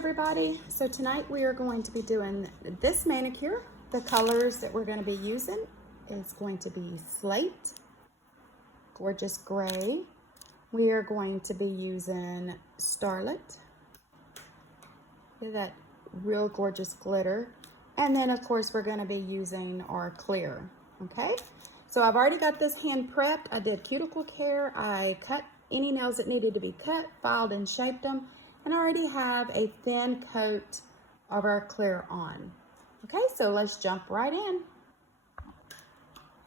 everybody. So tonight we are going to be doing this manicure. The colors that we're going to be using is going to be slate, gorgeous gray. We are going to be using starlet, that real gorgeous glitter. And then of course we're going to be using our clear, okay? So I've already got this hand prepped. I did cuticle care. I cut any nails that needed to be cut, filed and shaped them. And I already have a thin coat of our clear on. Okay, so let's jump right in.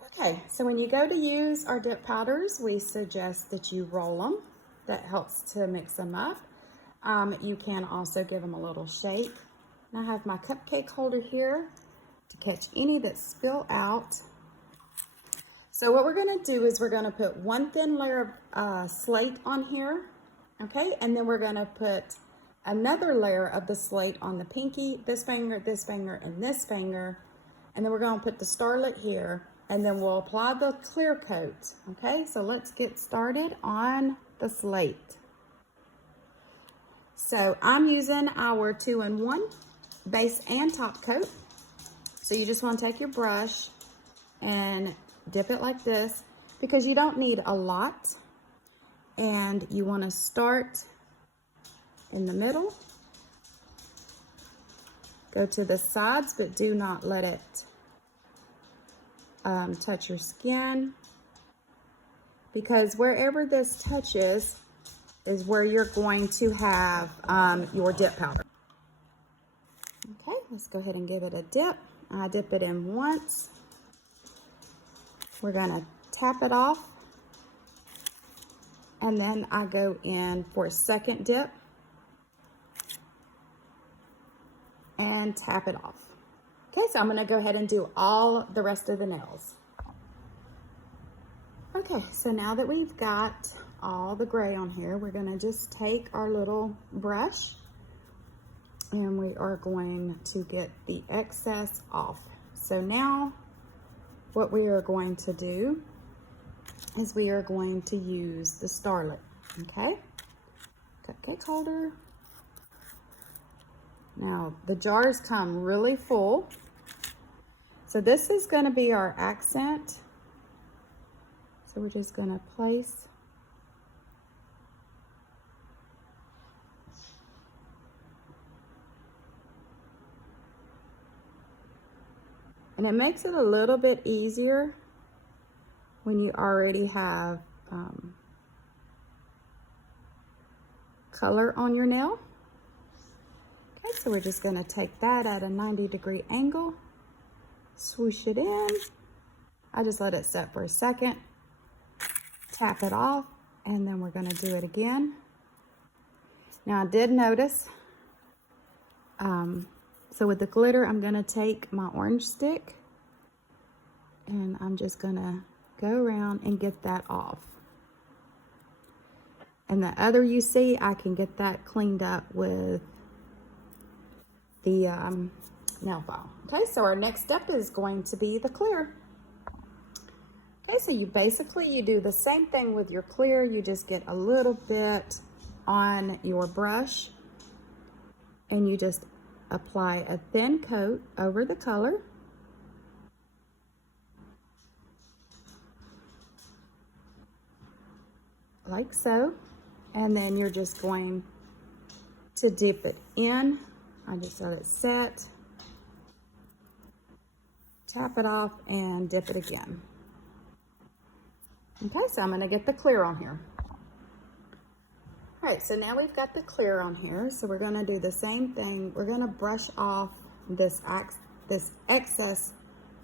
Okay, so when you go to use our dip powders, we suggest that you roll them. That helps to mix them up. You can also give them a little shake. And I have my cupcake holder here to catch any that spill out. So what we're gonna do is we're gonna put one thin layer of slate on here. Okay, and then we're gonna put another layer of the slate on the pinky, this finger, and this finger. And then we're gonna put the starlet here, and then we'll apply the clear coat. Okay, so let's get started on the slate. So I'm using our 2-in-1 base and top coat. So you just wanna take your brush and dip it like this, because you don't need a lot. And you want to start in the middle, go to the sides, but do not let it touch your skin, because wherever this touches is where you're going to have your dip powder. Okay, let's go ahead and give it a dip. I dip it in once. We're gonna tap it off. And then I go in for a second dip and tap it off. Okay, so I'm gonna go ahead and do all the rest of the nails. Okay, so now that we've got all the gray on here, we're gonna just take our little brush and we are going to get the excess off. So now what we are going to do is we are going to use the starlet, okay? Cupcake holder. Now, the jars come really full. So this is gonna be our accent. So we're just gonna place. And it makes it a little bit easier when you already have color on your nail. Okay, so we're just gonna take that at a 90-degree angle, swoosh it in. I just let it set for a second, tap it off, and then we're gonna do it again. Now I did notice, so with the glitter, I'm gonna take my orange stick and I'm just gonna go around and get that off. And the other you see, I can get that cleaned up with the nail file. Okay, so our next step is going to be the clear. Okay, so you do the same thing with your clear. You just get a little bit on your brush and you just apply a thin coat over the color. Like so, and then you're just going to dip it in. I just let it set, tap it off, and dip it again. Okay, so I'm gonna get the clear on here. All right, so now we've got the clear on here, so we're gonna do the same thing. We're gonna brush off this excess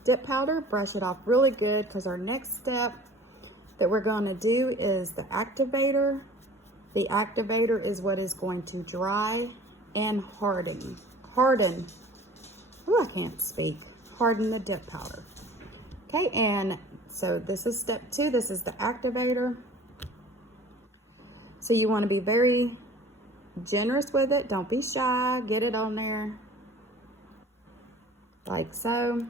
dip powder, brush it off really good, because our next step that we're going to do is the activator. The activator is what is going to dry and harden. Oh, I can't speak. Harden the dip powder. Okay, and so this is step 2. This is the activator. So you want to be very generous with it. Don't be shy. Get it on there like so.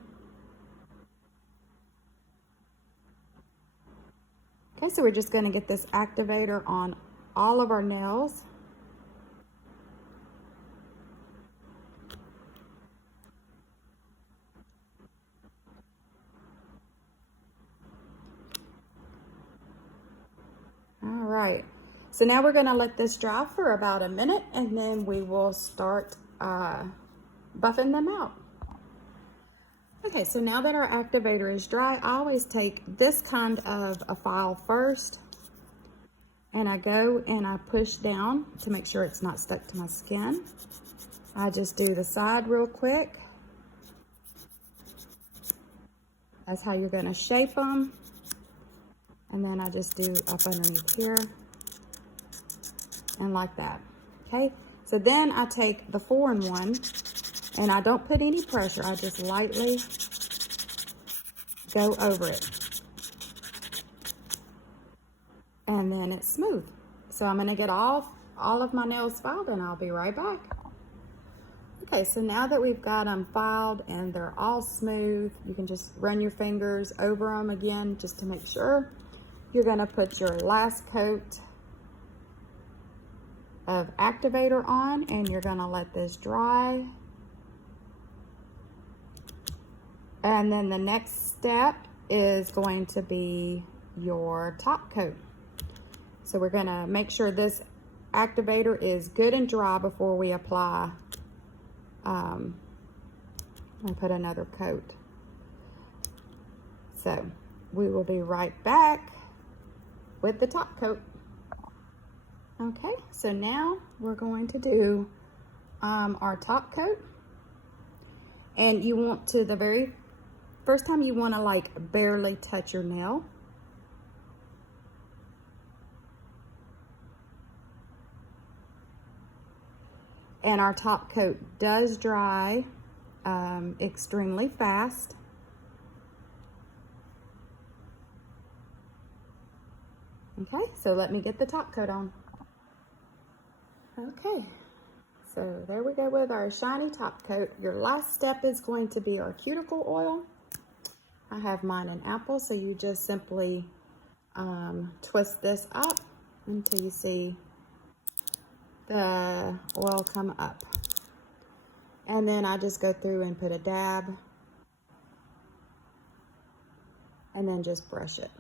Okay, so we're just going to get this activator on all of our nails. right, so now we're gonna let this dry for about a minute, and then we will start buffing them out. Okay, so now that our activator is dry, I always take this kind of a file first, and I go and I push down to make sure it's not stuck to my skin. I just do the side real quick. That's how you're gonna shape them. And then I just do up underneath here and like that, okay? So then I take the 4-in-1 and I don't put any pressure. I just lightly go over it. And then it's smooth. So I'm gonna get all of my nails filed and I'll be right back. Okay, so now that we've got them filed and they're all smooth, you can just run your fingers over them again just to make sure. You're gonna put your last coat of activator on and you're gonna let this dry. And then the next step is going to be your top coat. So we're gonna make sure this activator is good and dry before we apply. I'll put another coat. So we will be right back with the top coat. Okay, so now we're going to do our top coat. And you want to, the very first time, you want to like barely touch your nail. And our top coat does dry extremely fast. Okay, so let me get the top coat on. Okay, so there we go with our shiny top coat. Your last step is going to be our cuticle oil. I have mine in apple, so you just simply twist this up until you see the oil come up. And then I just go through and put a dab and then just brush it.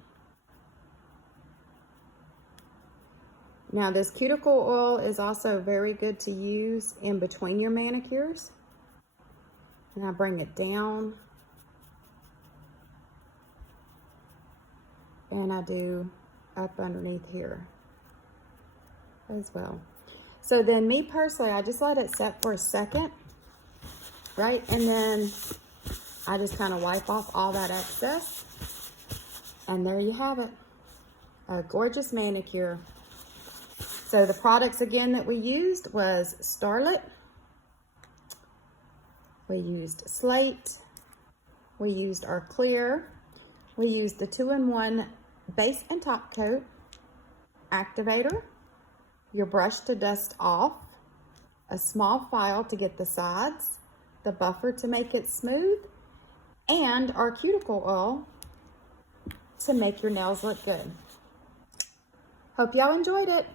Now this cuticle oil is also very good to use in between your manicures. And I bring it down and I do up underneath here as well. So then me personally, I just let it set for a second, right? And then I just kind of wipe off all that excess. And there you have it, a gorgeous manicure. So the products again that we used was Starlet, we used Slate, we used our clear, we used the 2-in-1 base and top coat, activator, your brush to dust off, a small file to get the sides, the buffer to make it smooth, and our cuticle oil to make your nails look good. Hope y'all enjoyed it.